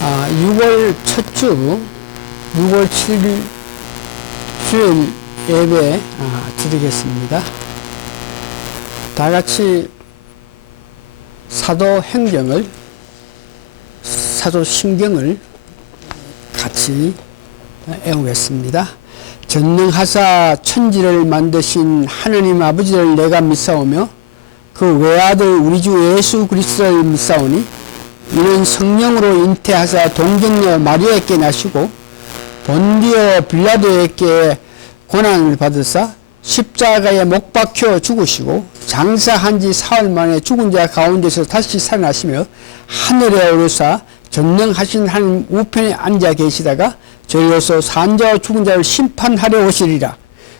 6월 첫 주, 6월 7일 주일 예배 드리겠습니다. 다 같이 사도행전을, 사도신경을 같이 애우겠습니다. 전능하사 천지를 만드신 하느님 아버지를 내가 믿사오며 그 외아들 우리 주 예수 그리스도를 믿사오니 이는 성령으로 잉태하사 동정녀 마리아에게 나시고 본디오 빌라도에게 고난을 받으사 십자가에 못 박혀 죽으시고 장사한 지 사흘 만에 죽은 자 가운데서 다시 살아나시며 하늘에 오르사 전능하신 하나님 우편에 앉아 계시다가 저희로서 산자와 죽은 자를 심판하려 오시리라.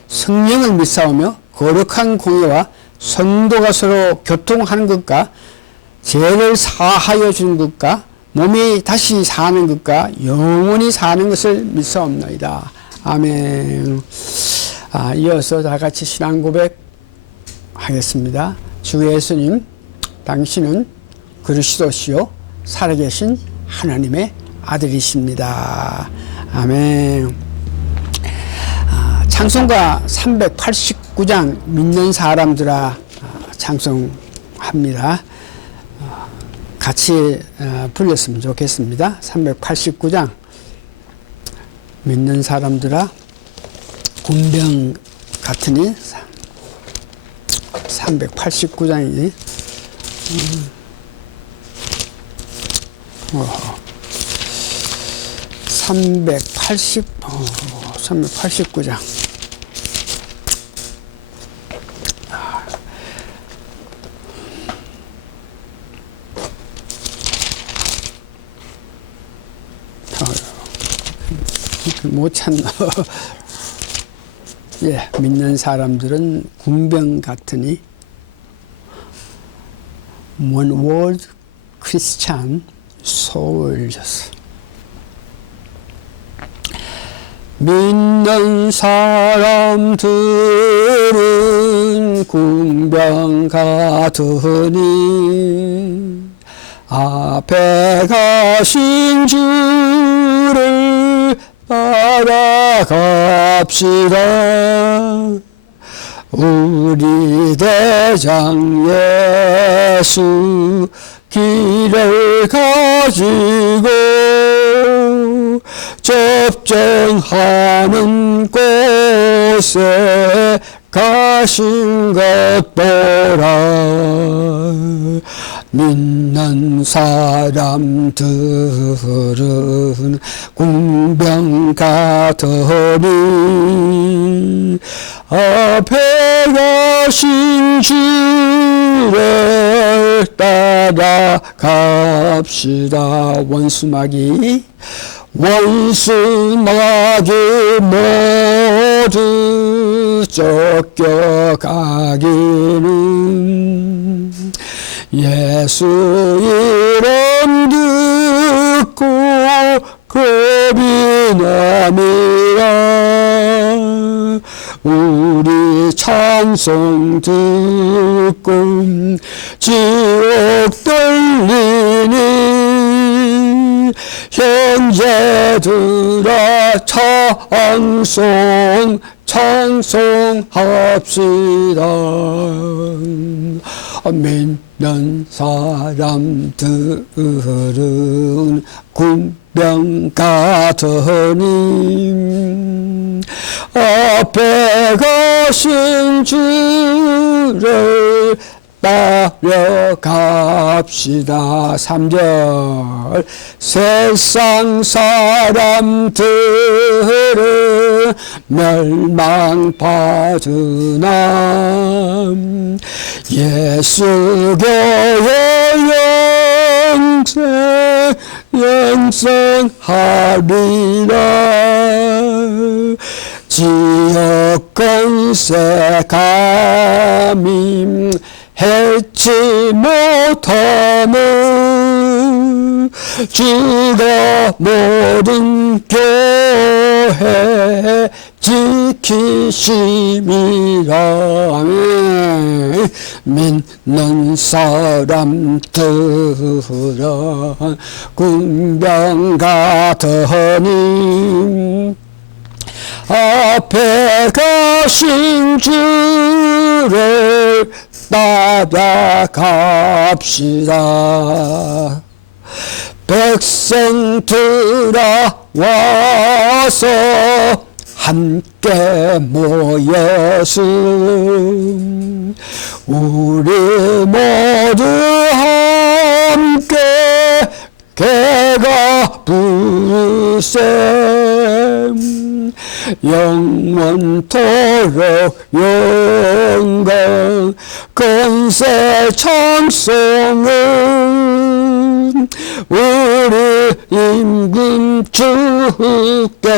성령을 믿사오며 거룩한 공예와 성도가 서로 교통하는 것과 죄를 사하여 주는 것과 몸이 다시 사는 것과 영원히 사는 것을 믿사옵나이다. 아멘. 이어서 다 같이 신앙 고백 하겠습니다. 주 예수님, 당신은 그리스도시요 살아계신 하나님의 아들이십니다. 아멘. 찬송가 389장 믿는 사람들아 찬송합니다. 같이 불렸으면 좋겠습니다. 389장 믿는 사람들아 군병 같으니 389장이니 389장 못 찾나. 예, 믿는 사람들은 군병 같으니 One word Christian soldiers. 믿는 사람들은 군병 같으니 앞에 가신 주를 따라갑시다. 우리 대장 예수 길을 가지고 접전하는 곳에 가신 것 보라. 믿는 사람들은 군병 같으니 앞에 가신 주를 따라갑시다. 원수마귀 모두 쫓겨가기는 예수 이름 듣고 겁이 납니다. 우리 찬송 듣고 지옥 떨리니 형제들아 찬송합시다. 믿는 사람들은 군병 같으니 앞에 가신 주를 따라갑시다. 3절 세상 사람들은 멸망받으나 예수 교회 영생하리라. 지옥 권세 감히 해치 못하는 주가 모든 교회 지키시리라. 지키심이라 믿는 사람들아 군병 같으니 앞에 가신 주를 따라갑시다. 백성들아 와서 함께 모여서 우리 모두 함께 개가 부르세 영원토록 영광 건세 찬송은 우리 임금 주께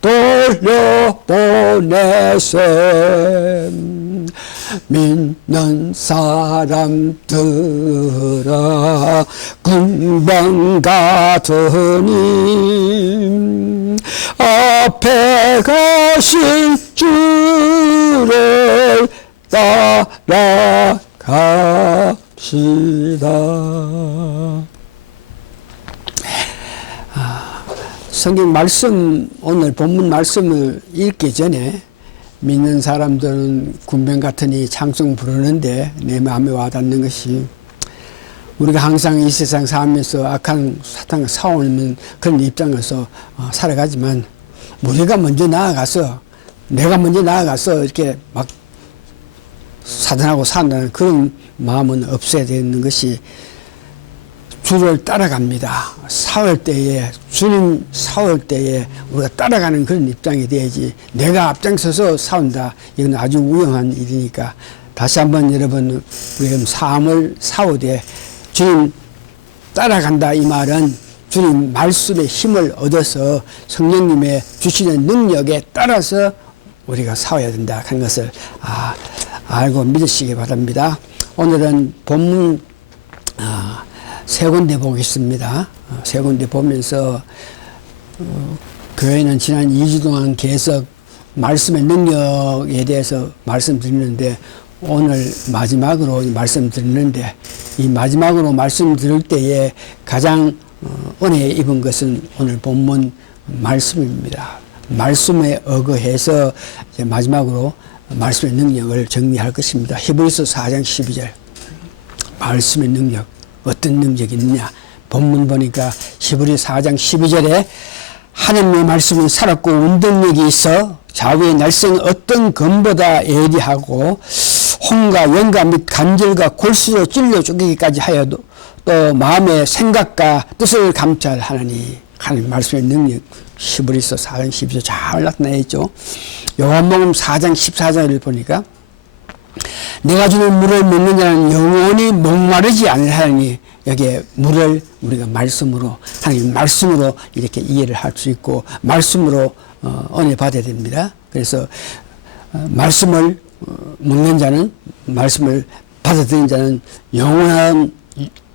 돌려보내세 믿는 사람들아 금방 같으니 앞에 가신 주를 따라갑시다. 성경 말씀, 오늘 본문 말씀을 읽기 전에 믿는 사람들은 군병 같으니 찬송 부르는데 내 마음에 와닿는 것이 우리가 항상 이 세상 살면서 악한 사탄과 싸우는 그런 입장에서 살아가지만 우리가 먼저 나아가서 내가 먼저 나아가서 이렇게 막 사단하고 산다는 그런 마음은 없어야 되는 것이 주를 따라갑니다. 싸울 때에 주님 싸울 때에 우리가 따라가는 그런 입장이 돼야지 내가 앞장서서 싸운다. 이건 아주 위험한 일이니까 다시 한번 여러분 우리가 삶을 싸우되 주님 따라간다 이 말은 주님 말씀의 힘을 얻어서 성령님의 주시는 능력에 따라서 우리가 싸워야 된다 하는 것을 알고 믿으시기 바랍니다. 오늘은 본문 세 군데 보겠습니다. 세 군데 보면서 교회는 지난 2주 동안 계속 말씀의 능력에 대해서 말씀드리는데 오늘 마지막으로 말씀드리는데 이 마지막으로 말씀드릴 때에 가장 은혜 입은 것은 오늘 본문 말씀입니다. 말씀에 의거해서 이제 마지막으로 말씀의 능력을 정리할 것입니다. 히브리서 4장 12절 말씀의 능력 어떤 능력이 있느냐 본문 보니까 히브리 4장 12절에 하나님의 말씀은 살았고 운동력이 있어 좌우의 날쌘 어떤 검보다 예리하고 혼과 영과 및 간절과 골수로 찔러 쪼개기까지 하여도 또 마음의 생각과 뜻을 감찰하느니 하나님 말씀의 능력 히브리서 4장 12절 잘 나타나 있죠. 요한복음 4장 14절을 보니까 내가 주는 물을 먹는 자는 영원히 목마르지 아니하니 여기에 물을 우리가 말씀으로 하나님 말씀으로 이렇게 이해를 할 수 있고 말씀으로 은혜 받아야 됩니다. 그래서 말씀을 먹는 자는 말씀을 받아들인 자는 영원한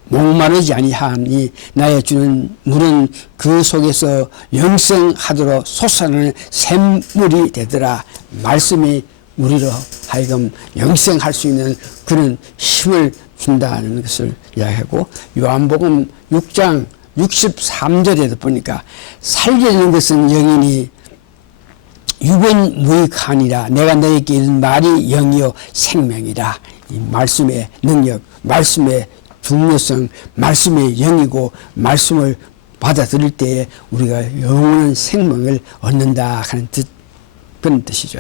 목마르지 아니하니 나의 주는 물은 그 속에서 영생하도록 솟아나는 샘물이 되더라. 말씀이 우리로 하여금 영생할 수 있는 그런 힘을 준다는 것을 이야기하고 요한복음 6장 63절에도 보니까 살게 되는 것은 영이니 육은 무익하니라. 내가 너에게 이른 말이 영이요 생명이라. 이 말씀의 능력, 말씀의 중요성, 말씀의 영이고 말씀을 받아들일 때에 우리가 영원한 생명을 얻는다 하는 뜻, 그런 뜻이죠.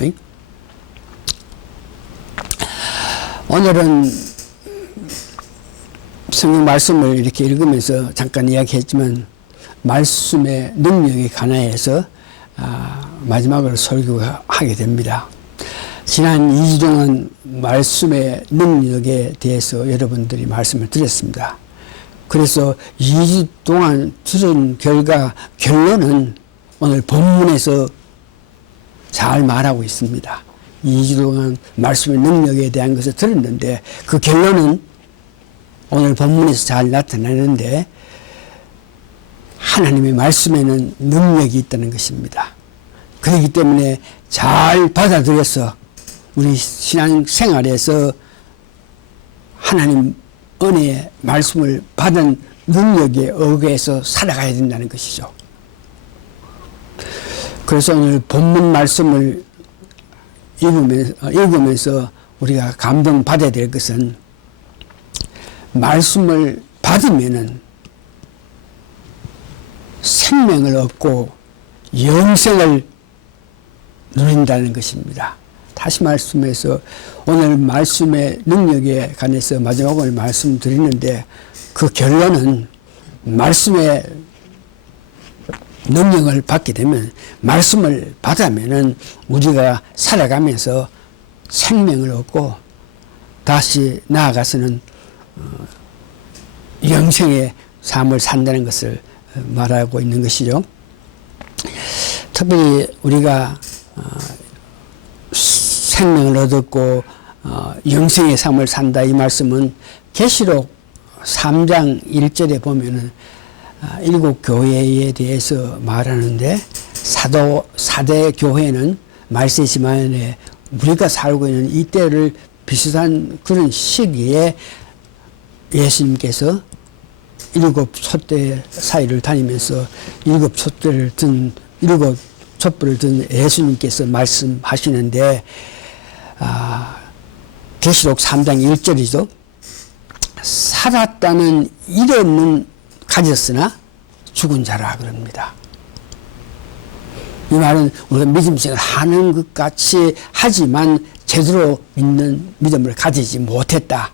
오늘은 성경 말씀을 이렇게 읽으면서 잠깐 이야기했지만 말씀의 능력에 관해서 마지막으로 설교하게 됩니다. 지난 2주 동안 말씀의 능력에 대해서 여러분들이 말씀을 드렸습니다. 그래서 2주 동안 들은 결론은 오늘 본문에서 잘 말하고 있습니다. 2주 동안 말씀의 능력에 대한 것을 들었는데 그 결론은 오늘 본문에서 잘 나타나는데 하나님의 말씀에는 능력이 있다는 것입니다. 그렇기 때문에 잘 받아들여서 우리 신앙 생활에서 하나님 은혜의 말씀을 받은 능력에 의거해서 살아가야 된다는 것이죠. 그래서 오늘 본문 말씀을 읽으면서 우리가 감동받아야 될 것은 말씀을 받으면은 생명을 얻고 영생을 누린다는 것입니다. 다시 말씀해서 오늘 말씀의 능력에 관해서 마지막으로 말씀드리는데 그 결론은 말씀의 능력을 받게 되면 말씀을 받으면은 우리가 살아가면서 생명을 얻고 다시 나아가서는 영생의 삶을 산다는 것을 말하고 있는 것이죠. 특별히 우리가 생명을 얻었고 영생의 삶을 산다 이 말씀은 계시록 3장 1절에 보면은 일곱 교회에 대해서 말하는데 사대 교회는 말세지만에 우리가 살고 있는 이때를 비슷한 그런 시기에 예수님께서 일곱 촛대 사이를 다니면서 일곱 촛불을 든 예수님께서 말씀하시는데 계시록 3장 1절이죠. 살았다는 이름은 가졌으나 죽은 자라 그럽니다. 이 말은 우리가 믿음 생활을 하는 것 같이 하지만 제대로 믿는 믿음을 가지지 못했다.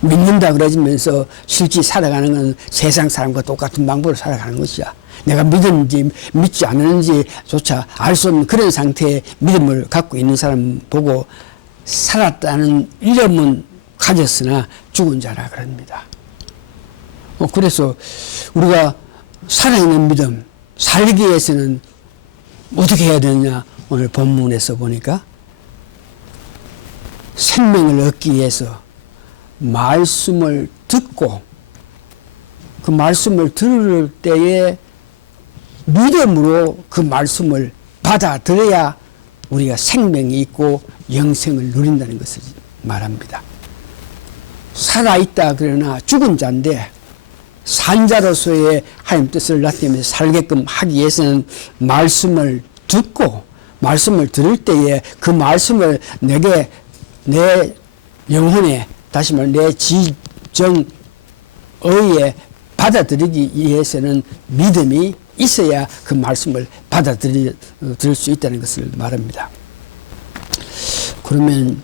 믿는다 그러면서 실제 살아가는 건 세상 사람과 똑같은 방법으로 살아가는 것이야. 내가 믿는지 믿지 않는지조차 알 수 없는 그런 상태의 믿음을 갖고 있는 사람 보고 살았다는 이름은 가졌으나 죽은 자라 그럽니다. 그래서 우리가 살아있는 믿음 살기 위해서는 어떻게 해야 되느냐 오늘 본문에서 보니까 생명을 얻기 위해서 말씀을 듣고 그 말씀을 들을 때에 믿음으로 그 말씀을 받아들여야 우리가 생명이 있고 영생을 누린다는 것을 말합니다. 살아있다 그러나 죽은 자인데 산자로서의 하나님 뜻을 나타내면서 살게끔 하기 위해서는 말씀을 듣고 말씀을 들을 때에 그 말씀을 내게 내 영혼에 다시 말해 내 지정의에 받아들이기 위해서는 믿음이 있어야 그 말씀을 받아들일 수 있다는 것을 말합니다. 그러면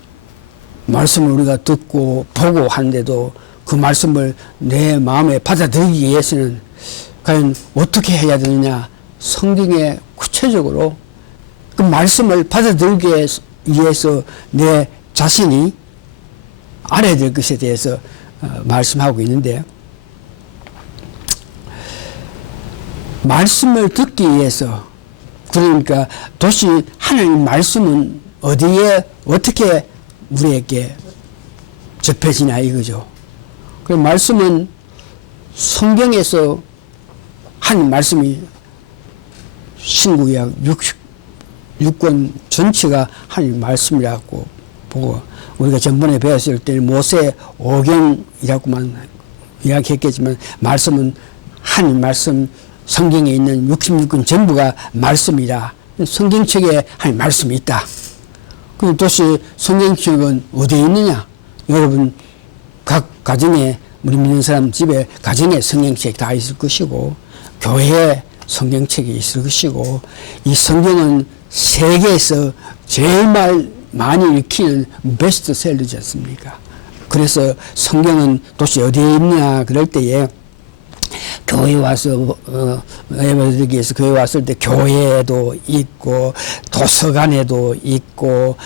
말씀을 우리가 듣고 보고 하는데도 그 말씀을 내 마음에 받아들이기 위해서는 과연 어떻게 해야 되느냐 성경에 구체적으로 그 말씀을 받아들이기 위해서 내 자신이 알아야 될 것에 대해서 말씀하고 있는데 말씀을 듣기 위해서 그러니까 도시 하나님 말씀은 어디에 어떻게 우리에게 접해지냐 이거죠. 그 말씀은 성경에서 한 말씀이 신구약 6권 전체가 하나님 말씀이라고 보고 우리가 전번에 배웠을 때 모세 오경이라고만 이야기했겠지만 말씀은 하나님 말씀 성경에 있는 66권 전부가 말씀이라 성경책에 하나님 말씀이 있다. 그럼 도대체 성경책은 어디에 있느냐? 여러분 각 가정에 우리 믿는 사람 집에 가정에 성경책 다 있을 것이고 교회에 성경책이 있을 것이고 이 성경은 세계에서 제일 많이 읽히는 베스트셀러지 않습니까? 그래서 성경은 도대체 어디에 있냐 그럴 때에 교회 와서 예배드리기 위해서 교회 왔을 때 교회에도 있고 도서관에도 있고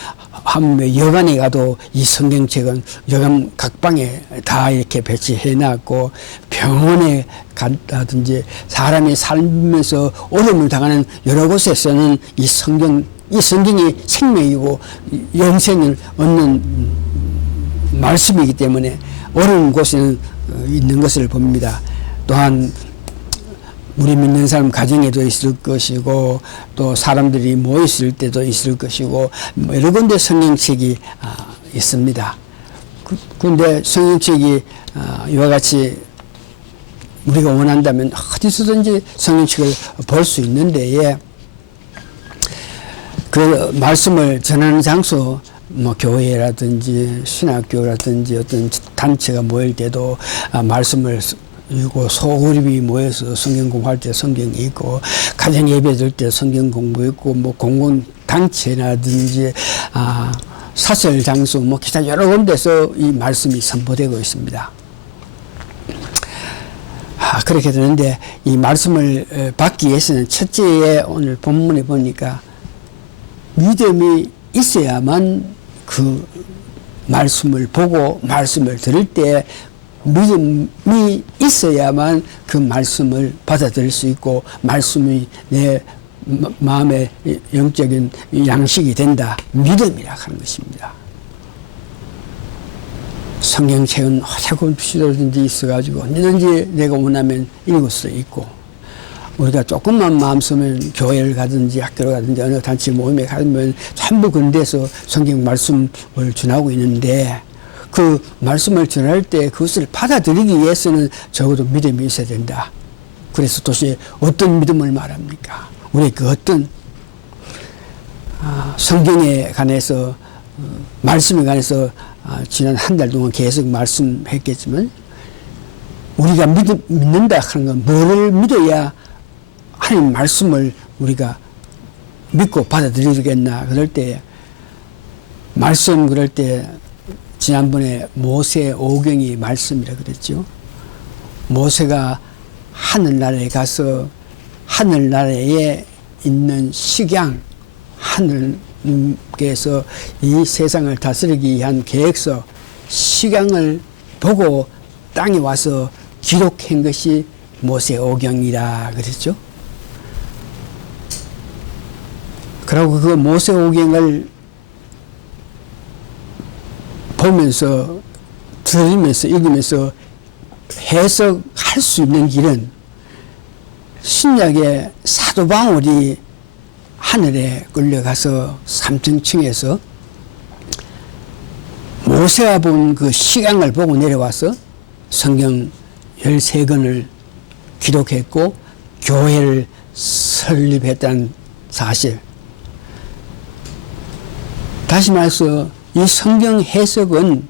여관에 가도 이 성경책은 여관 각 방에 다 이렇게 배치해놨고 병원에 간다든지 사람이 살면서 어려움을 당하는 여러 곳에서는 이 성경이 생명이고 영생을 얻는 말씀이기 때문에 어려운 곳에는 있는 것을 봅니다. 또한 우리 믿는 사람 가정에도 있을 것이고 또 사람들이 모여 있을 때도 있을 것이고 여러 군데 성경책이 있습니다. 그런데 성경책이 이와 같이 우리가 원한다면 어디서든지 성경책을 볼 수 있는데 그 말씀을 전하는 장소 교회라든지 신학교라든지 어떤 단체가 모일 때도 말씀을 그리고 소그룹이 모여서 성경 공부할 때 성경이 있고 가정 예배 드릴 때 성경 공부 있고 공공 단체라든지 사설 장소 기타 여러 군데서 이 말씀이 선포되고 있습니다. 그렇게 되는데 이 말씀을 받기 위해서는 첫째에 오늘 본문에 보니까 믿음이 있어야만 그 말씀을 보고 말씀을 들을 때 믿음이 있어야만 그 말씀을 받아들일 수 있고 말씀이 내 마음의 영적인 양식이 된다. 믿음이라 하는 것입니다. 성경책은 어디고 시도든지 있어가지고 언제든지 내가 원하면 읽을 수 있고 우리가 조금만 마음 쓰면 교회를 가든지 학교를 가든지 어느 단체 모임에 가면 전부 그런 데서 성경 말씀을 전하고 있는데 그 말씀을 전할 때 그것을 받아들이기 위해서는 적어도 믿음이 있어야 된다. 그래서 도대체 어떤 믿음을 말합니까? 우리 그 어떤 성경에 관해서 말씀에 관해서 지난 한 달 동안 계속 말씀했겠지만 우리가 믿는다 하는 건 뭐를 믿어야 하나님 말씀을 우리가 믿고 받아들이겠나. 그럴 때 말씀 그럴 때 지난번에 모세 오경이 말씀이라 그랬죠. 모세가 하늘나라에 가서 하늘나라에 있는 식양 하늘님께서 이 세상을 다스리기 위한 계획서 식양을 보고 땅에 와서 기록한 것이 모세 오경이라 그랬죠. 그리고 그 모세 오경을 보면서 들으면서 읽으면서 해석할 수 있는 길은 신약의 사도 바울이 하늘에 끌려가서 삼층층에서 모세가 본 그 식양을 보고 내려와서 성경 13권을 기록했고 교회를 설립했다는 사실. 다시 말해서 이 성경 해석은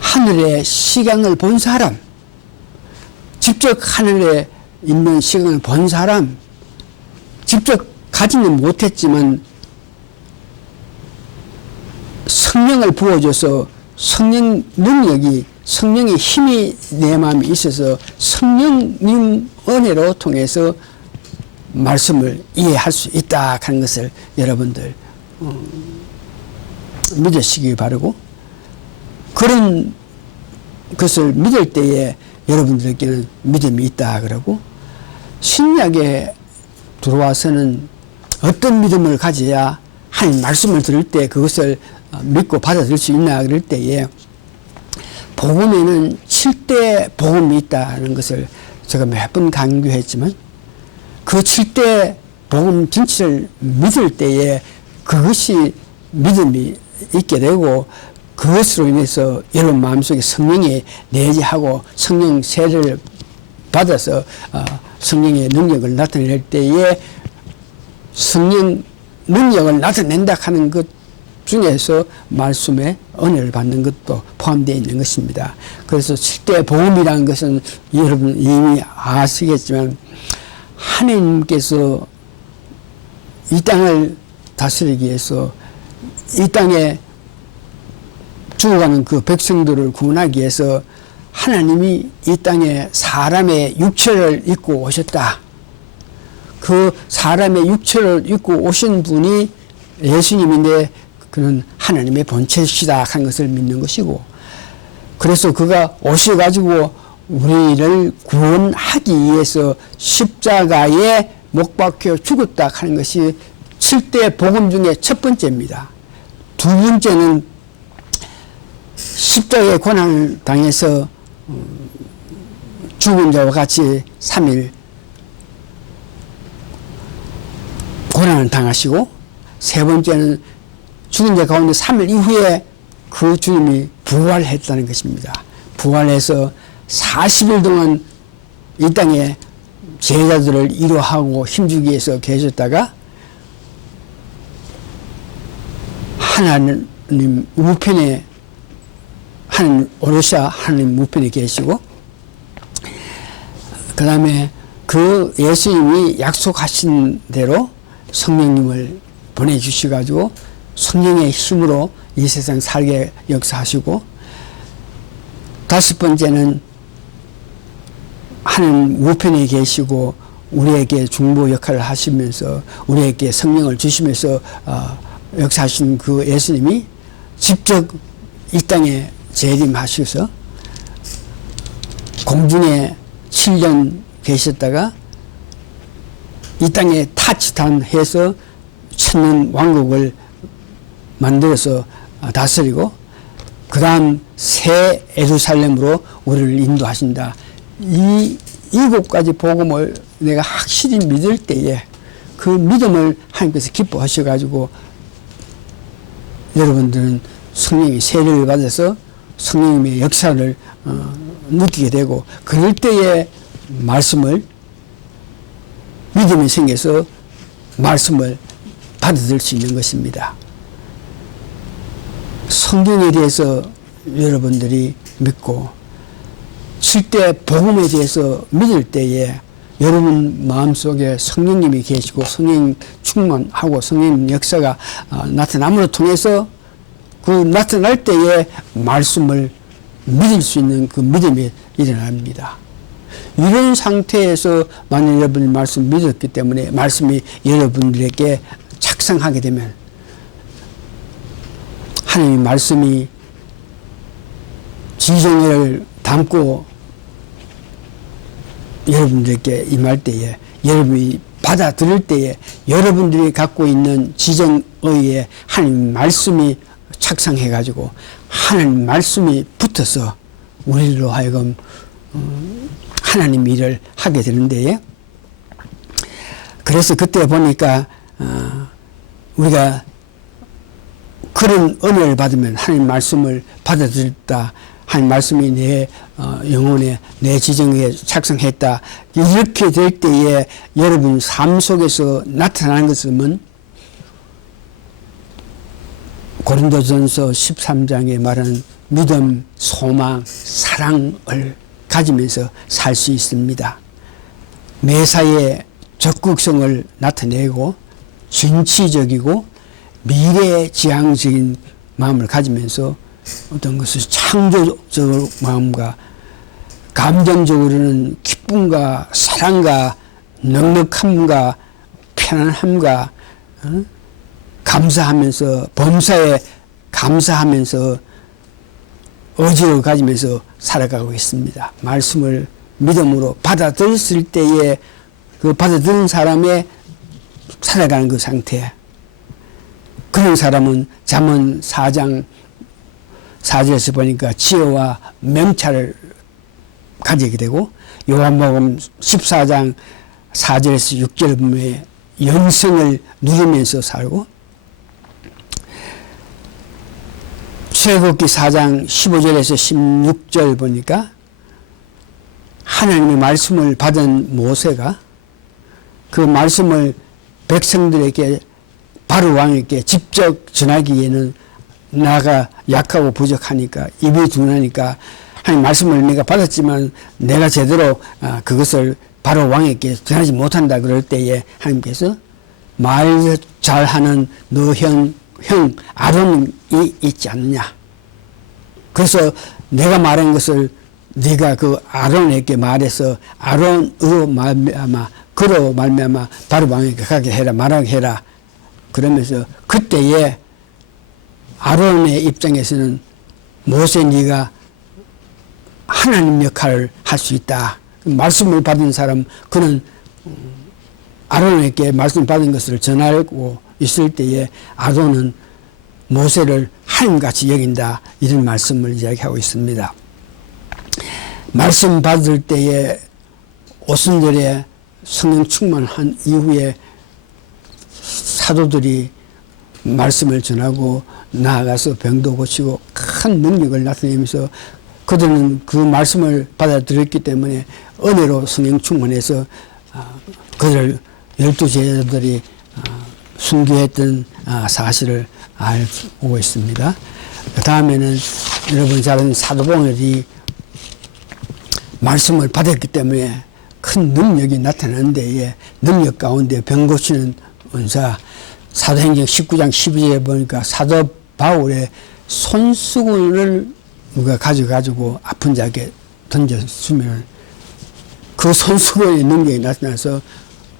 하늘의 식양을 본 사람, 직접 하늘에 있는 식양을 본 사람, 직접 가지는 못했지만 성령을 부어줘서 성령 능력이, 성령의 힘이 내 마음에 있어서 성령님 은혜로 통해서 말씀을 이해할 수 있다 하는 것을 여러분들 믿으시기 바라고, 그런 것을 믿을 때에 여러분들에게는 믿음이 있다 그러고, 신약에 들어와서는 어떤 믿음을 가져야 하나님 말씀을 들을 때 그것을 믿고 받아들일 수 있나 그럴 때에 복음에는 7대 복음이 있다는 것을 제가 몇 번 강조했지만 그 7대 복음 전체를 믿을 때에 그것이 믿음이 있게 되고 그것으로 인해서 여러분 마음속에 성령이 내재하고 성령 세례를 받아서 성령의 능력을 나타낼 때에 성령 능력을 나타낸다 하는 것 중에서 말씀에 은혜를 받는 것도 포함되어 있는 것입니다. 그래서 7대 복음이라는 것은 여러분 이미 아시겠지만 하나님께서 이 땅을 다스리기 위해서 이 땅에 죽어가는 그 백성들을 구원하기 위해서 하나님이 이 땅에 사람의 육체를 입고 오셨다. 그 사람의 육체를 입고 오신 분이 예수님인데 그는 하나님의 본체시다 하는 것을 믿는 것이고, 그래서 그가 오셔가지고 우리를 구원하기 위해서 십자가에 못 박혀 죽었다 하는 것이 7대 복음 중에 첫 번째입니다. 두 번째는 십자가의 고난을 당해서 죽은 자와 같이 3일 고난을 당하시고, 세 번째는 죽은 자 가운데 3일 이후에 그 주님이 부활했다는 것입니다. 부활해서 40일 동안 이 땅에 제자들을 위로하고 힘주기 위해서 계셨다가 하나님 우편에, 하나님 오르샤 하나님 우편에 계시고, 그 다음에 그 예수님이 약속하신 대로 성령님을 보내주셔가지고 성령의 힘으로 이 세상 살게 역사하시고, 다섯 번째는 하나님 우편에 계시고 우리에게 중보 역할을 하시면서 우리에게 성령을 주시면서 역사하신 그 예수님이 직접 이 땅에 재림하셔서 공중에 7년 계셨다가 이 땅에 타치탄해서 천년 왕국을 만들어서 다스리고 그 다음 새 예루살렘으로 우리를 인도하신다. 이 7가지 복음을 내가 확실히 믿을 때에 그 믿음을 하나님께서 기뻐하셔가지고 여러분들은 성령의 세례를 받아서 성령님의 역사를 느끼게 되고, 그럴 때에 말씀을, 믿음이 생겨서 말씀을 받아들일 수 있는 것입니다. 성경에 대해서 여러분들이 믿고 실제 복음에 대해서 믿을 때에 여러분 마음속에 성령님이 계시고 성령 충만하고 성령 역사가 나타남으로 통해서 그 나타날 때에 말씀을 믿을 수 있는 그 믿음이 일어납니다. 이런 상태에서 만약 여러분이 말씀 믿었기 때문에 말씀이 여러분들에게 착상하게 되면 하나님의 말씀이 지정을 담고 여러분들에게 임할 때에, 여러분이 받아들일 때에 여러분들이 갖고 있는 지정의에 하나님 말씀이 착상해가지고 하나님 말씀이 붙어서 우리로 하여금 하나님 일을 하게 되는데요. 그래서 그때 보니까 우리가 그런 은혜를 받으면 하나님 말씀을 받아들였다, 하나님 말씀이 내 영혼에 내 지정에 착상했다, 이렇게 될 때에 여러분 삶 속에서 나타나는 것은 고린도전서 13장에 말하는 믿음, 소망, 사랑을 가지면서 살 수 있습니다. 매사에 적극성을 나타내고 진취적이고 미래지향적인 마음을 가지면서 어떤 것을 창조적 마음과 감정적으로는 기쁨과 사랑과 넉넉함과 편안함과 감사하면서 범사에 감사하면서 의지를 가지면서 살아가고 있습니다. 말씀을 믿음으로 받아들였을 때에 그 받아들인 사람의 살아가는 그 상태, 그런 사람은 잠언 4장 4절에서 보니까 지혜와 명찰을 가지게 되고, 요한복음 14장 4절에서 6절 보면 영생을 누리면서 살고, 출애굽기 4장 15절에서 16절 보니까 하나님의 말씀을 받은 모세가 그 말씀을 백성들에게 바로 왕에게 직접 전하기에는 나가 약하고 부족하니까, 입이 둔하니까 하나님 말씀을 내가 받았지만 내가 제대로 그것을 바로 왕에게 전하지 못한다. 그럴 때에 하나님께서 말 잘하는 너 형 아론이 있지 않느냐. 그래서 내가 말한 것을 네가 그 아론에게 말해서 아론으로 말미암아 그로 말미암아 바로 왕에게 가게 해라, 말하게 해라. 그러면서 그때에 아론의 입장에서는 모세 네가 하나님 역할을 할 수 있다. 말씀을 받은 사람, 그는 아론에게 말씀 받은 것을 전하고 있을 때에 아론은 모세를 하나님같이 여긴다, 이런 말씀을 이야기하고 있습니다. 말씀 받을 때에 오순절에 성령 충만한 이후에 사도들이 말씀을 전하고 나아가서 병도 고치고 큰 능력을 나타내면서 그들은 그 말씀을 받아들였기 때문에 은혜로 성령 충만해서 그들 12제자들이 순교했던 사실을 알고 있습니다. 그 다음에는 여러분 잘 아는 사도바울이 말씀을 받았기 때문에 큰 능력이 나타나는 데에 능력 가운데 병 고치는 은사, 사도행전 19장 12절에 보니까 사도 바울의 손수건을 누가 가져가지고 아픈 자에게 던져주면 그 손수건의 능력이 나타나서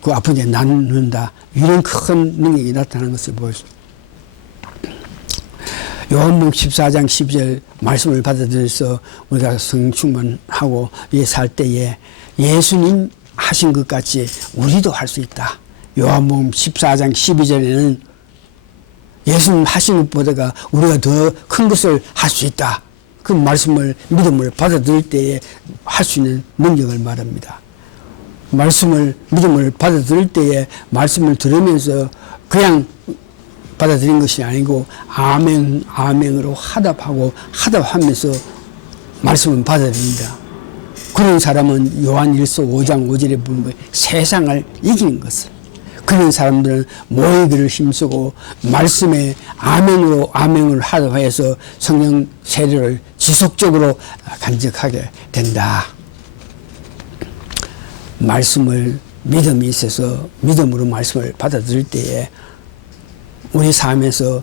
그 아픈 자에 낫는다. 이런 큰 능력이 나타나는 것을 보여줍니다. 요한복음 14장 12절 말씀을 받아들여서 우리가 성령 충만하고 살 때에 예수님 하신 것 같이 우리도 할 수 있다. 요한복음 14장 12절에는 예수님 하신 것보다가 우리가 더 큰 것을 할 수 있다. 그 말씀을 믿음을 받아들일 때에 할 수 있는 능력을 말합니다. 말씀을 믿음을 받아들일 때에 말씀을 들으면서 그냥 받아들인 것이 아니고 아멘 아멘으로 화답하면서 말씀을 받아들인다. 그런 사람은 요한 1서 5장 5절에 보면 세상을 이기는 것을. 그런 사람들은 모이기를 힘쓰고 말씀에 아멘으로 아멘을 화답해서 성령 세례를 지속적으로 간직하게 된다. 말씀을 믿음이 있어서 믿음으로 말씀을 받아들일 때에 우리 삶에서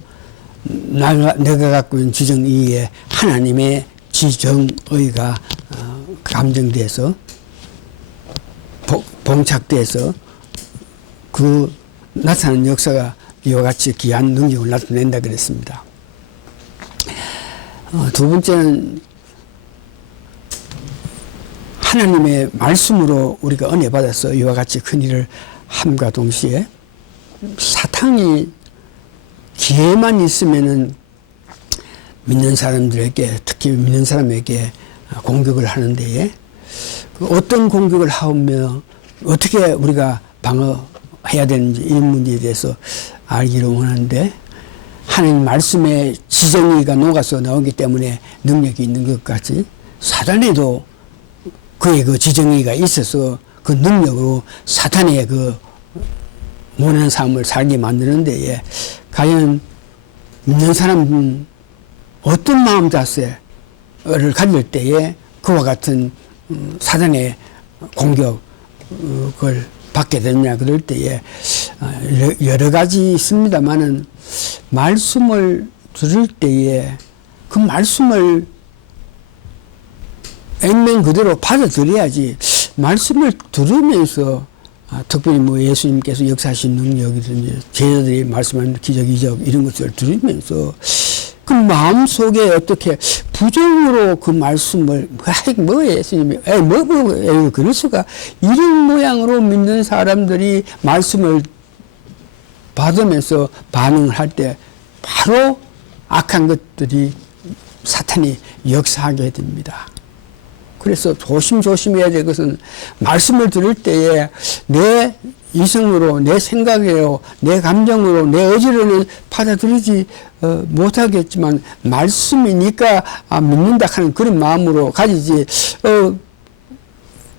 내가 갖고 있는 지정의에 하나님의 지정의가 감정돼서 봉착돼서 그 나타나는 역사가 이와 같이 귀한 능력을 나타낸다 그랬습니다. 두 번째는 하나님의 말씀으로 우리가 은혜 받아서 이와 같이 큰 일을 함과 동시에 사탄이 기회만 있으면은 믿는 사람들에게 특히 믿는 사람에게 공격을 하는데 어떤 공격을 하며 어떻게 우리가 방어해야 되는지 이 문제에 대해서 알기를 원하는데 하나님 말씀에 지정의가 녹아서 나오기 때문에 능력이 있는 것 같이 사단에도 그의 그 지정의가 있어서 그 능력으로 사탄의 그 모난 삶을 살게 만드는 데에 과연 믿는 사람은 어떤 마음 자세를 가질 때에 그와 같은 사단의 공격을 받게 되느냐 그럴 때에 여러 가지 있습니다만은 말씀을 들을 때에 그 말씀을 액면 그대로 받아들여야지 말씀을 들으면서 특별히 뭐 예수님께서 역사하신 능력이든지 제자들이 말씀하는 기적 이적 이런 것들을 들으면서 그 마음속에 어떻게 부정으로 그 말씀을 뭐 예수님이 그럴 수가 이런 모양으로 믿는 사람들이 말씀을 받으면서 반응을 할 때 바로 악한 것들이 사탄이 역사하게 됩니다. 그래서 조심해야 될 것은 말씀을 들을 때에 내 이성으로 내 생각으로 내 감정으로 내 의지로는 받아들이지 못하겠지만 말씀이니까 믿는다 하는 그런 마음으로 가지지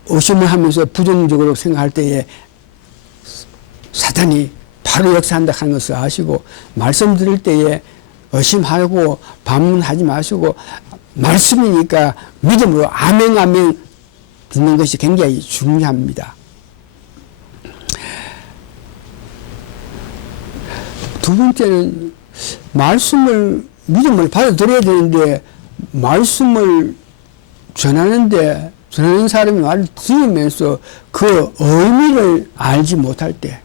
의심을 하면서 부정적으로 생각할 때에 사탄이 바로 역사한다 하는 것을 아시고 말씀 들을 때에 의심하고 반문하지 마시고 말씀이니까 믿음으로 아멘 듣는 것이 굉장히 중요합니다. 두 번째는 믿음을 받아들여야 되는데 말씀을 전하는 사람이 말을 들으면서 그 의미를 알지 못할 때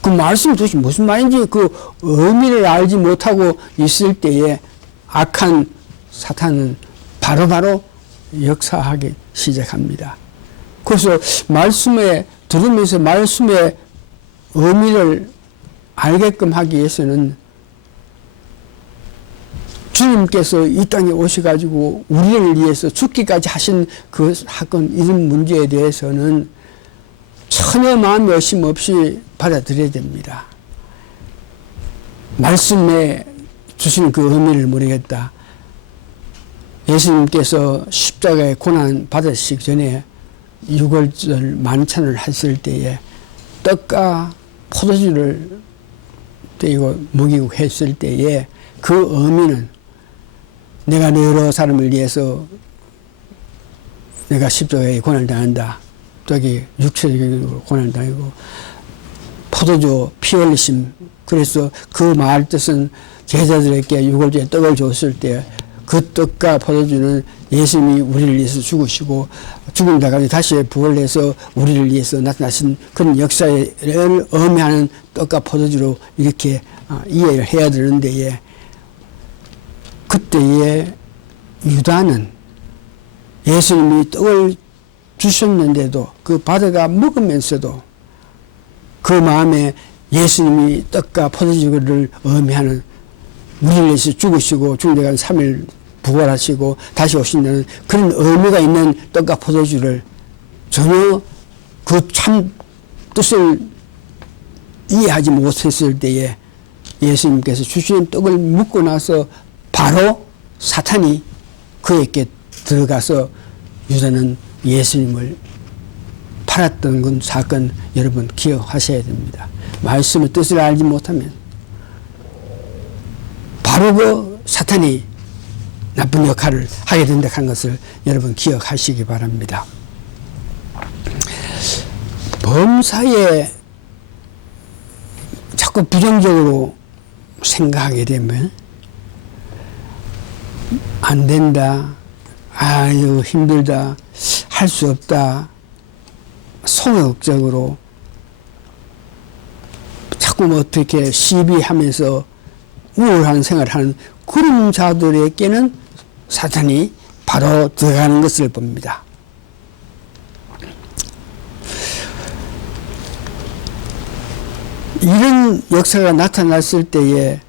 그 말씀이 도대체 무슨 말인지 그 의미를 알지 못하고 있을 때에 악한 사탄은 바로바로 역사하기 시작합니다. 그래서 말씀에 들으면서 말씀의 의미를 알게끔 하기 위해서는 주님께서 이 땅에 오셔가지고 우리를 위해서 죽기까지 하신 그 사건, 이런 문제에 대해서는 전혀 마음 의심 없이 받아들여야 됩니다. 말씀에 주신 그 의미를 모르겠다. 예수님께서 십자가의 고난 받으시기 전에 유월절 만찬을 했을 때에 떡과 포도주를 떼고 먹이고 했을 때에 그 의미는 내가 여러 사람을 위해서 내가 십자가에 고난을 당한다. 떡이 육체적으로 고난을 당하고 포도주 피 흘리심. 그래서 그 말 뜻은 제자들에게 유월절에 떡을 줬을 때 그 떡과 포도주는 예수님이 우리를 위해서 죽으시고 죽은 자가 다시 부활해서 우리를 위해서 나타나신 그런 역사를 의미하는 떡과 포도주로 이렇게 이해를 해야 되는데, 그때에 유다는 예수님이 떡을 주셨는데도 그 받아가 먹으면서도 그 마음에 예수님이 떡과 포도주를 의미하는 우리를 위해서 죽으시고 죽은 자가 3일 부활하시고 다시 오신다는 그런 의미가 있는 떡과 포도주를 전혀 그 참 뜻을 이해하지 못했을 때에 예수님께서 주시는 떡을 먹고 나서 바로 사탄이 그에게 들어가서 유다는 예수님을 팔았던 그 사건 여러분 기억하셔야 됩니다. 말씀의 뜻을 알지 못하면 바로 그 사탄이 나쁜 역할을 하게 된다 한 것을 여러분 기억하시기 바랍니다. 범사에 자꾸 부정적으로 생각하게 되면 안 된다, 아유 힘들다, 할 수 없다, 소극적으로 자꾸 뭐 어떻게 시비하면서 우울한 생활을 하는 그런 자들에게는 사탄이 바로 들어가는 것을 봅니다. 이런 역사가 나타났을 때에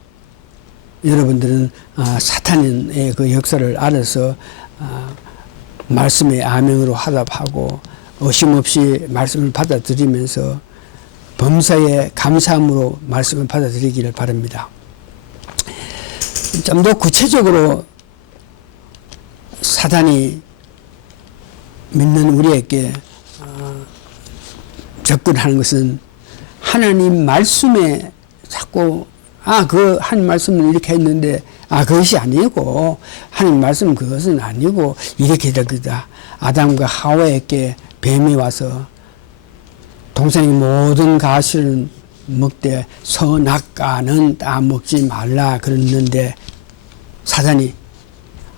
여러분들은 사탄의 그 역사를 알아서 말씀의 아멘으로 화답하고 의심 없이 말씀을 받아들이면서 범사에 감사함으로 말씀을 받아들이기를 바랍니다. 좀 더 구체적으로 사탄이 믿는 우리에게 접근하는 것은 하나님 말씀에 자꾸 그 하나님 말씀은 이렇게 했는데 그것이 아니고 하나님 말씀 그것은 아니고 이렇게 될 거다. 아담과 하와에게 뱀이 와서 동생이 모든 가시를 먹되 선악과는 따먹지 말라 그랬는데 사단이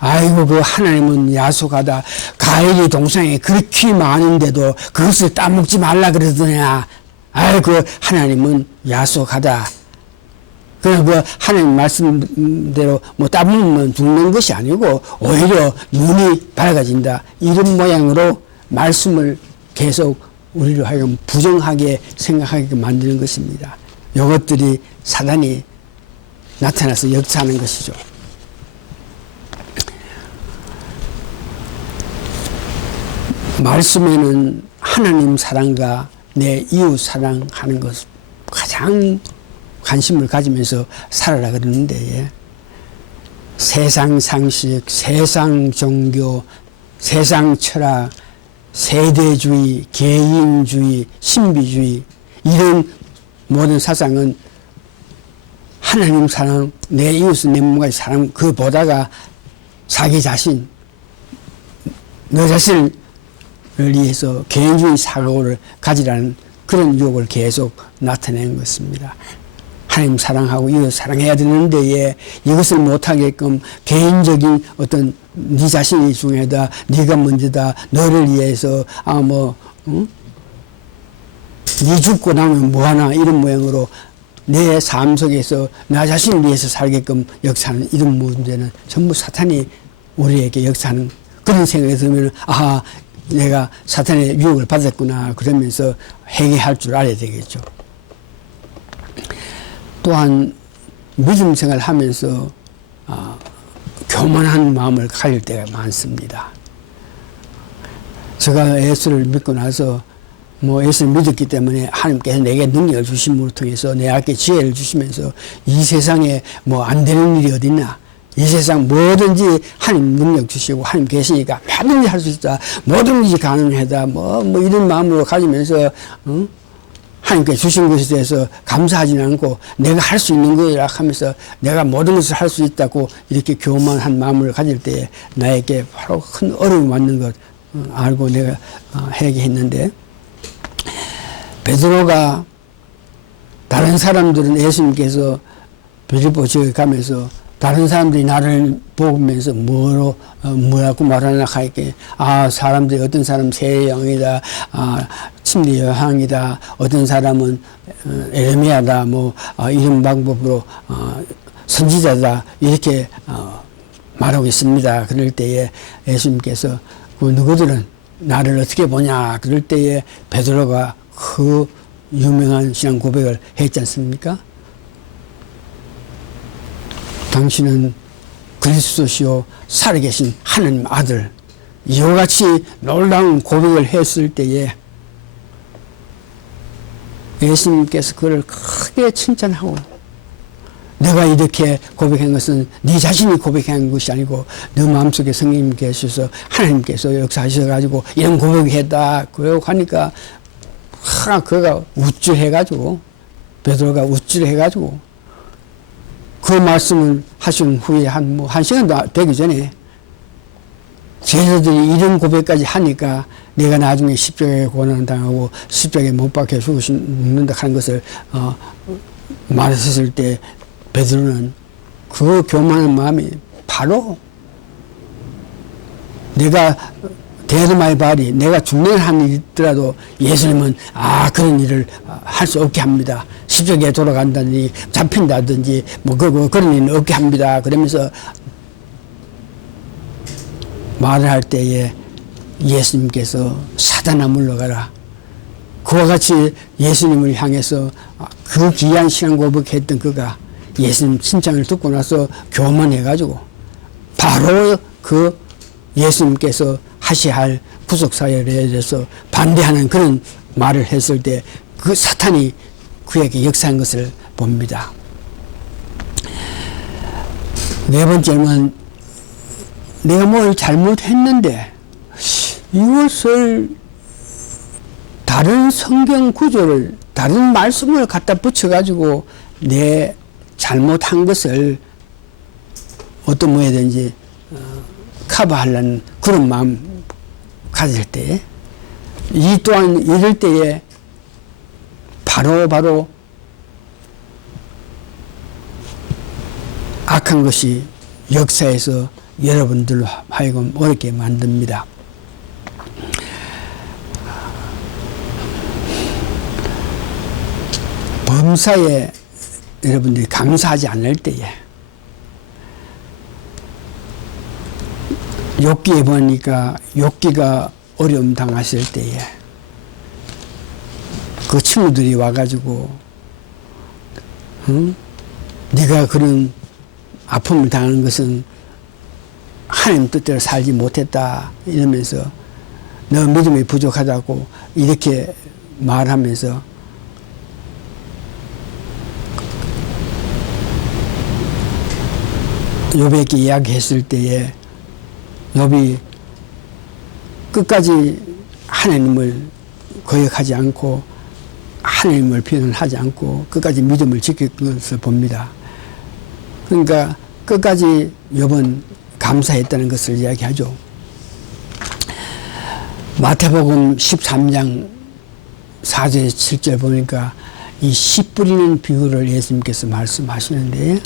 아이고 그 하나님은 야속하다. 가인이 동생이 그렇게 많은데도 그것을 따먹지 말라 그러더냐. 아이고 하나님은 야속하다. 그냥 그 하나님 말씀대로 뭐 따먹으면 죽는 것이 아니고 오히려 눈이 밝아진다. 이런 모양으로 말씀을 계속 우리로 하여금 부정하게 생각하게 만드는 것입니다. 이것들이 사단이 나타나서 역사하는 것이죠. 말씀에는 하나님 사랑과 내 이웃 사랑하는 것 가장 관심을 가지면서 살아라 그러는데, 세상 상식, 세상 종교, 세상 철학, 세대주의, 개인주의, 신비주의 이런 모든 사상은 하나님 사랑, 내 이웃은 내 몸과 사랑 그보다가 자기 자신, 너 자신을 위해서 개인주의 사고를 가지라는 그런 유혹을 계속 나타내는 것입니다. 하나님 사랑하고 이웃 사랑해야 되는데 이것을 못하게끔 개인적인 어떤 네 자신이 중요하다, 네가 먼저다, 너를 위해서 네 죽고 나면 뭐하나 이런 모양으로 내 삶 속에서 나 자신을 위해서 살게끔 역사하는 이런 문제는 전부 사탄이 우리에게 역사하는 그런 생각이 들면 내가 사탄의 유혹을 받았구나 그러면서 회개할 줄 알아야 되겠죠. 또한 믿음 생활을 하면서 교만한 마음을 가질 때가 많습니다. 제가 예수를 믿고 나서 예수를 믿었기 때문에 하나님께서 내게 능력을 주심으로 통해서 내게 지혜를 주시면서 이 세상에 안 되는 일이 어딨나, 이 세상 뭐든지 하나님 능력 주시고 하나님 계시니까 뭐든지 할 수 있다, 뭐든지 가능하다, 이런 마음으로 가지면서 하나님께 주신 것에 대해서 감사하지는 않고 내가 할 수 있는 거라 하면서 내가 모든 것을 할 수 있다고 이렇게 교만한 마음을 가질 때에 나에게 바로 큰 어려움이 왔는 것 알고 내가 회개했는데, 베드로가 다른 사람들은 예수님께서 빌립보 지역에 가면서 다른 사람들이 나를 보면서 뭐라고 말하나 하니까, 사람들이 어떤 사람은 세례 요한이다, 침례 요한이다, 어떤 사람은 에레미야다, 이런 방법으로 선지자다, 이렇게 말하고 있습니다. 그럴 때에 예수님께서 그 누구들은 나를 어떻게 보냐, 그럴 때에 베드로가 그 유명한 신앙 고백을 했지 않습니까? 당신은 그리스도시요 살아계신 하나님 아들, 이와 같이 놀라운 고백을 했을 때에 예수님께서 그를 크게 칭찬하고, 내가 이렇게 고백한 것은 네 자신이 고백한 것이 아니고 너 마음속에 성령님 계셔서 하나님께서 역사하셔가지고 이런 고백을 했다, 그러고 하니까 그가 우쭐해가지고, 베드로가 우쭐해가지고 그 말씀을 하신 후에 한 시간도 되기 전에 제자들이 이런 고백까지 하니까 내가 나중에 십자가에 고난당하고 십자가에 못 박혀 죽는다 하는 것을 말했을 때 베드로는 그 교만한 마음이 바로 내가 데르마의 발이 내가 중년을 한 일이 있더라도 예수님은 그런 일을 할 수 없게 합니다. 십자가에 돌아간다든지 잡힌다든지 그런 일은 없게 합니다. 그러면서 말을 할 때에 예수님께서 사단아 물러가라, 그와 같이 예수님을 향해서 그 귀한 시간 고백했던 그가 예수님 칭찬을 듣고 나서 교만해가지고 바로 그 예수님께서 하셔야 할 구속사역에 대해서 반대하는 그런 말을 했을 때 그 사탄이 그에게 역사한 것을 봅니다. 네 번째는 내가 뭘 잘못했는데 이것을 다른 성경 구조를, 다른 말씀을 갖다 붙여가지고 내 잘못한 것을 어떤 뭐든지 커버하려는 그런 마음 가질 때, 이 또한 이럴 때에 바로 악한 것이 역사에서 여러분들로 하여금 어렵게 만듭니다. 범사에 여러분들이 감사하지 않을 때에, 욥기에 보니까 욥기가 어려움 당하실 때에 그 친구들이 와가지고 네가 그런 아픔을 당하는 것은 하나님 뜻대로 살지 못했다 이러면서 너 믿음이 부족하다고 이렇게 말하면서 욥에게 이야기했을 때에 욥이 끝까지 하나님을 거역하지 않고 하나님을 비난하지 않고 끝까지 믿음을 지킬 것을 봅니다. 그러니까 끝까지 욥은 감사했다는 것을 이야기하죠. 마태복음 13장 4절 7절 보니까 이 씨 뿌리는 비유를 예수님께서 말씀하시는데,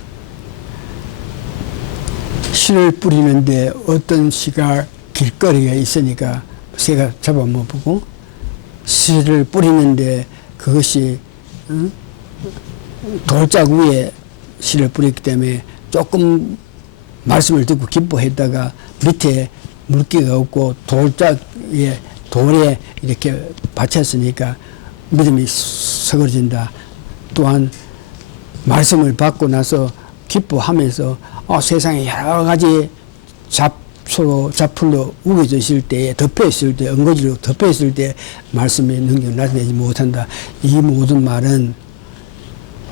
씨를 뿌리는데 어떤 씨가 길거리에 있으니까 새가 잡아먹고, 씨를 뿌리는데 그것이 돌짝 위에 씨를 뿌렸기 때문에 조금 말씀을 듣고 기뻐했다가 밑에 물기가 없고 돌짝에 돌에 이렇게 받쳤으니까 믿음이 서그러진다. 또한 말씀을 받고 나서 기뻐하면서 세상에 여러 가지 잡풀로 우겨졌을 때에, 덮여있을 때, 엉거지로 덮여있을 때 말씀의 능력을 나타내지 못한다. 이 모든 말은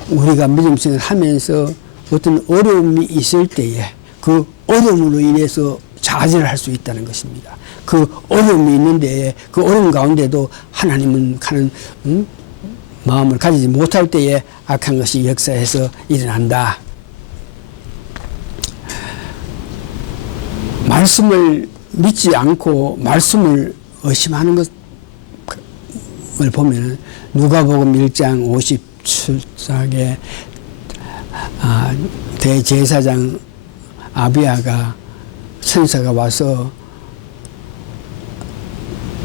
우리가 믿음 생활을 하면서 어떤 어려움이 있을 때에 그 어려움으로 인해서 좌절을 할 수 있다는 것입니다. 그 어려움이 있는데 그 어려움 가운데도 하나님은 하는 마음을 가지지 못할 때에 악한 것이 역사해서 일어난다. 말씀을 믿지 않고 말씀을 의심하는 것을 보면 누가복음 1장 57장에 대제사장 아비야가 천사가 와서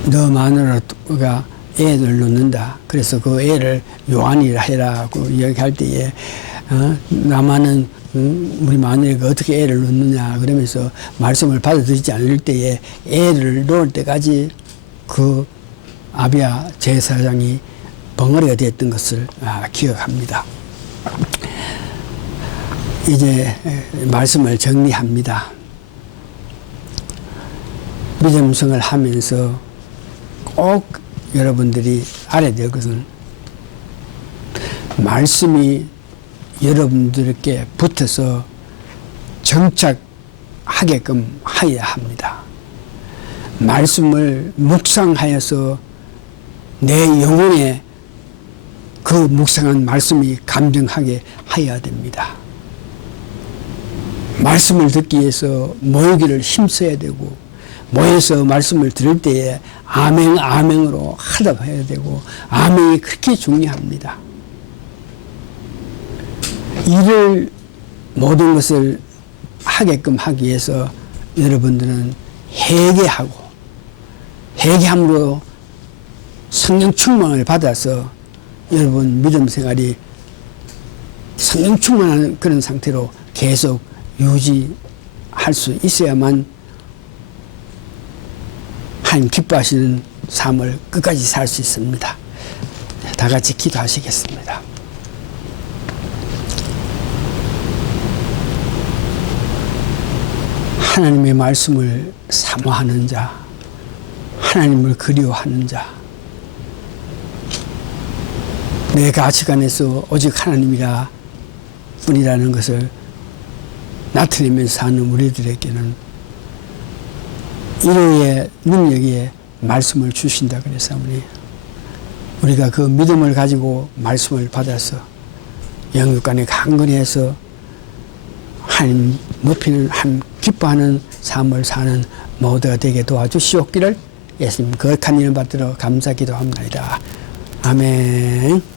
너 마누라가 애를 낳는다. 그래서 그 애를 요한이라 해라고 이야기할 때에 나만은 우리 마누라가 어떻게 애를 낳느냐 그러면서 말씀을 받아들이지 않을 때에 애를 낳을 때까지 그 아비야 제사장이 벙어리가 됐던 것을 기억합니다. 이제 말씀을 정리합니다. 믿음생활을 하면서 꼭 여러분들이 알아야 될 것은 말씀이 여러분들께 붙어서 정착하게끔 하여야 합니다. 말씀을 묵상하여서 내 영혼에 그 묵상한 말씀이 감정하게 하여야 됩니다. 말씀을 듣기 위해서 모이기를 힘써야 되고 모여서 말씀을 들을 때에 아멘 아멘으로 화답해야 되고 아멘이 그렇게 중요합니다. 이를 모든 것을 하게끔 하기 위해서 여러분들은 회개함으로 성령 충만을 받아서 여러분 믿음 생활이 성령 충만한 그런 상태로 계속 유지할 수 있어야만 하나님 기뻐하시는 삶을 끝까지 살 수 있습니다. 다 같이 기도하시겠습니다. 하나님의 말씀을 사모하는 자, 하나님을 그리워하는 자, 내 가치관에서 오직 하나님이라 뿐이라는 것을 나타내면서 사는 우리들에게는 일요의 능력에 말씀을 주신다 그래서 우리가 그 믿음을 가지고 말씀을 받아서 영육간에 강건해서 하나님 높이는 하나님 기뻐하는 삶을 사는 모두가 되게 도와주시옵기를 예수님 거룩한 이름 받들어 감사 기도합니다. 아멘.